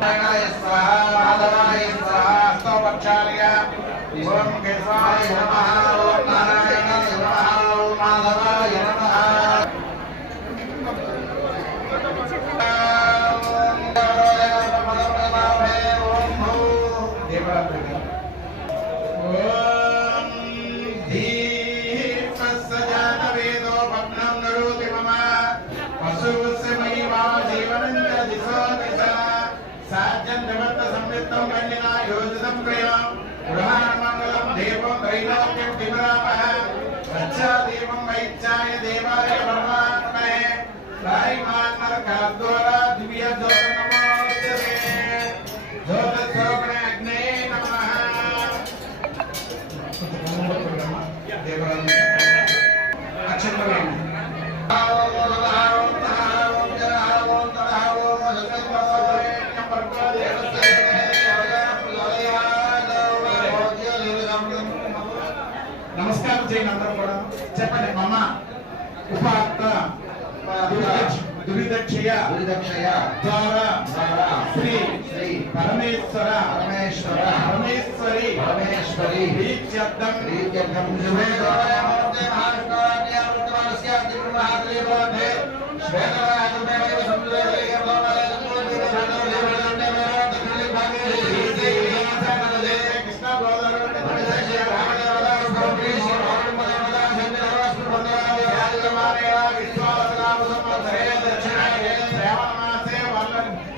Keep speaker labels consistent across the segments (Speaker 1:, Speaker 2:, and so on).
Speaker 1: Bye, guys.
Speaker 2: సాధ్యం నివర్త సంయుక్తం కలిగిన యోజితం ప్రియం గృహాణమంగళం నమస్కారం చేయండి అందరూ కూడా చెప్పండి జ్యోతిస్వరూపిణే ఉపా ದುರಿದಕ್ಷೆಯ
Speaker 1: ದುರಿದಕ್ಷೆಯ
Speaker 2: ದ್ವಾರ
Speaker 1: ದ್ವಾರ
Speaker 2: ಶ್ರೀ
Speaker 1: ಶ್ರೀ
Speaker 2: ಪರಮೇಶ್ವರ
Speaker 1: ಪರಮೇಶ್ವರ
Speaker 2: ಪರಮೇಶ್ವರಿ
Speaker 1: ಪರಮೇಶ್ವರಿ
Speaker 2: ರೀತ್ಯರ್ಥಂ
Speaker 1: ರೀತ್ಯರ್ಥಂ ಶುಭೇಂದ್ರಾಯ ಮಹರ್ತೆ ಮಹಾರಾಷ್ಟ್ರಾಯ ಅಮೃತಮಾನಸ್ಯ ಅತಿಪ್ರಮಹಾತ್ರಿ ಭವಂತೆ ಶುಭೇಂದ್ರಾಯ ಅಮೃತಮೇವ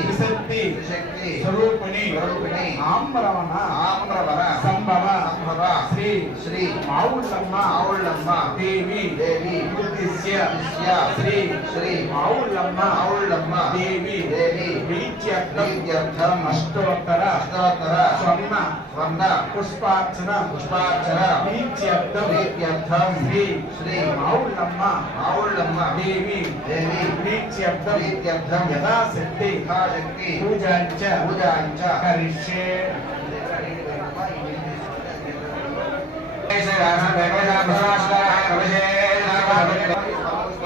Speaker 2: త్రిశక్తి.
Speaker 1: త్రిశక్తి.
Speaker 2: స్వరూపిణి.
Speaker 1: స్వరూపిణి.
Speaker 2: ఆమ్రవణ.
Speaker 1: ఆమ్రవర
Speaker 2: సంభవ.
Speaker 1: సంభవ.
Speaker 2: శ్రీ.
Speaker 1: శ్రీ.
Speaker 2: మావుళ్ళమ్మ.
Speaker 1: మావుళ్ళమ్మ.
Speaker 2: దేవి.
Speaker 1: దేవి.
Speaker 2: ಯಸ್ಯ
Speaker 1: ಯಸ್ಯ
Speaker 2: ಶ್ರೀ
Speaker 1: ಶ್ರೀ
Speaker 2: ಮೌಲಮ್ಮ
Speaker 1: ಮೌಲಮ್ಮ
Speaker 2: ದೇವಿ
Speaker 1: ದೇವಿ
Speaker 2: ಪ್ರೀತ್ಯರ್ಥ
Speaker 1: ಪ್ರೀತ್ಯರ್ಥ
Speaker 2: ಅಷ್ಟೋತ್ತರ
Speaker 1: ಅಷ್ಟೋತ್ತರ
Speaker 2: ಸ್ವರ್ಣ
Speaker 1: ಸ್ವರ್ಣ
Speaker 2: ಪುಷ್ಪಾರ್ಚನ
Speaker 1: ಪುಷ್ಪಾರ್ಚನ
Speaker 2: ಪ್ರೀತ್ಯರ್ಥ
Speaker 1: ಪ್ರೀತ್ಯರ್ಥ
Speaker 2: ಶ್ರೀ
Speaker 1: ಶ್ರೀ
Speaker 2: ಮೌಲಮ್ಮ
Speaker 1: ಮೌಲಮ್ಮ
Speaker 2: ದೇವಿ
Speaker 1: ದೇವಿ
Speaker 2: ಪ್ರೀತ್ಯರ್ಥ
Speaker 1: ಪ್ರೀತ್ಯರ್ಥ
Speaker 2: ಯಥಾ ಶಕ್ತಿ
Speaker 1: ಯಥಾ ಶಕ್ತಿ
Speaker 2: ಪೂಜಾಂಚ
Speaker 1: ಪೂಜಾಂಚ
Speaker 2: ಕರಿಷ್ಯೆ
Speaker 1: ಶ್ರೀ ರಾಮ ವೆಂಕಟಾಭರಣ ನಮಸ್ಕಾರ ನಮಸ್ಕಾರ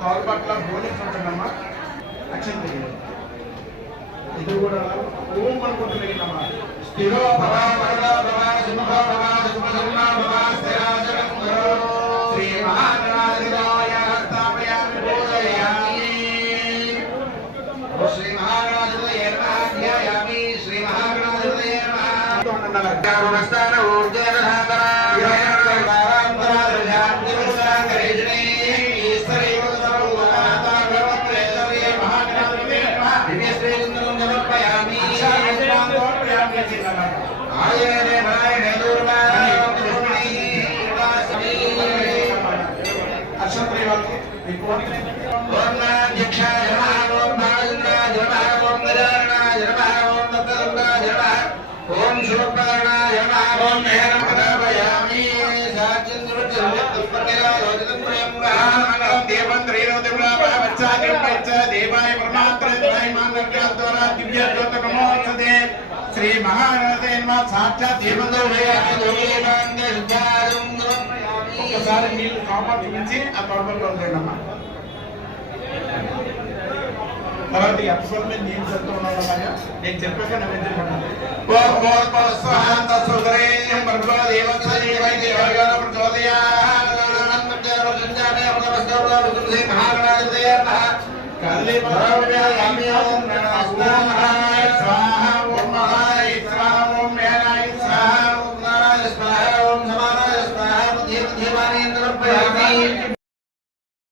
Speaker 2: బ్రహ్మణస్పదానస్సర్వం ఆ తోలు పట్ల బోనిస్ ఉంటుందమ్మా అక్షంత ఇది కూడా ఓం అనుకుంటున్నామా స్థిరో భవా భవా
Speaker 1: భవా సింహో శ్రీ
Speaker 2: శ్రీ మహాగణపతే సాక్షాత్
Speaker 1: ఒకసారి
Speaker 2: నీళ్ళు కాపాడు చూపించి ఆ తొడపల్లో ఉండేనమ్మా తర్వాత ఈ అప్సర్ మీద నీళ్ళు చదువుతూ ఉన్నాడు అలాగా నేను చెప్పాక నైవేద్యం కల్లి